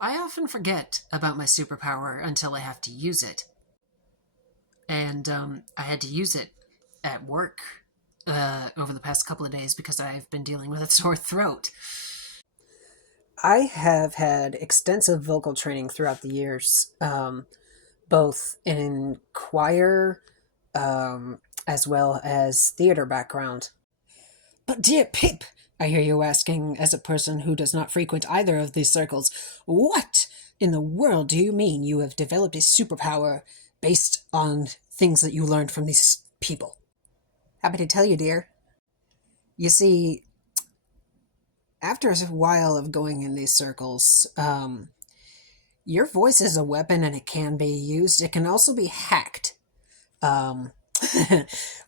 I often forget about my superpower until I have to use it. And I had to use it at work over the past couple of days because I've been dealing with a sore throat. I have had extensive vocal training throughout the years, both in choir as well as theater background. But dear Pip, I hear you asking, as a person who does not frequent either of these circles, what in the world do you mean you have developed a superpower based on things that you learned from these people? Happy to tell you, dear. You see, after a while of going in these circles, your voice is a weapon and it can be used. It can also be hacked. Um,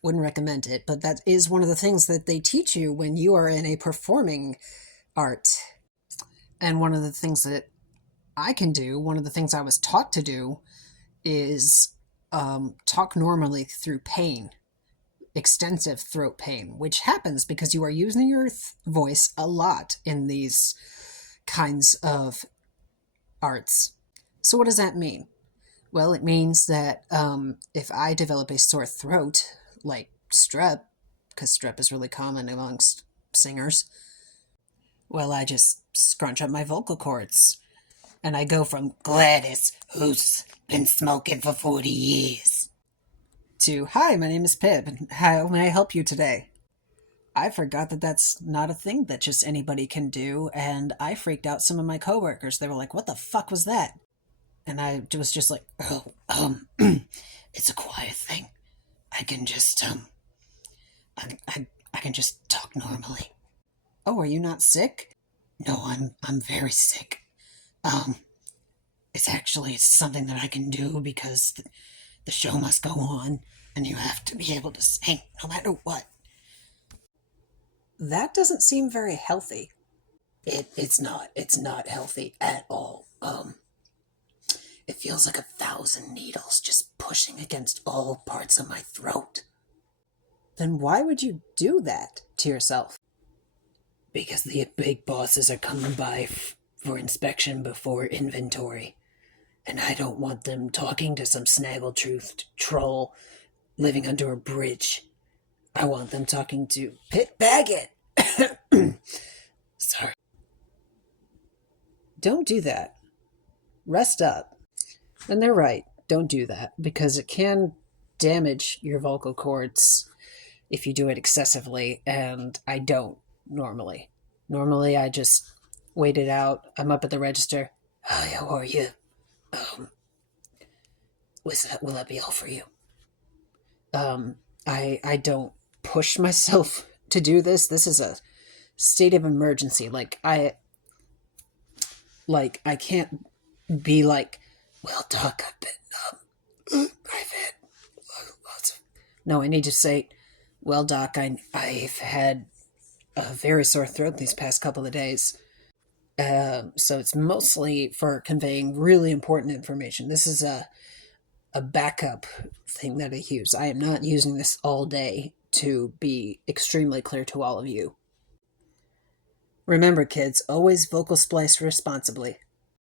wouldn't recommend it, but that is one of the things that they teach you when you are in a performing art. And one of the things that I can do, one of the things I was taught to do, is talk normally through pain, extensive throat pain, which happens because you are using your voice a lot in these kinds of arts. So, what does that mean? Well, it means that if I develop a sore throat, like strep, because strep is really common amongst singers, well, I just scrunch up my vocal cords and I go from Gladys, who's been smoking for 40 years, to Hi, my name is Pip, and how may I help you today? I forgot that that's not a thing that just anybody can do, and I freaked out some of my coworkers. They were like, what the fuck was that? And I was just like, oh, it's a quiet thing. I can just, I can just talk normally. Oh, are you not sick? No, I'm very sick. Um, it's something that I can do because the show must go on, and you have to be able to sing no matter what. That doesn't seem very healthy. It's not healthy at all. It feels like 1,000 needles just pushing against all parts of my throat. Then why would you do that to yourself? Because the big bosses are coming by for inspection before inventory. And I don't want them talking to some snaggletooth troll living under a bridge. I want them talking to Pit Baggett. Sorry. Don't do that. Rest up. And they're right. Don't do that because it can damage your vocal cords if you do it excessively, and I don't normally. Normally, I just wait it out. I'm up at the register. Hi, how are you? Um, will that be all for you? I don't push myself to do this. This is a state of emergency. I can't be like, well, doc, I've had lots of. No, I need to say, well, doc, I've had a very sore throat these past couple of days. So it's mostly for conveying really important information. This is a backup thing that I use. I am not using this all day to be extremely clear to all of you. Remember, kids, always vocal splice responsibly.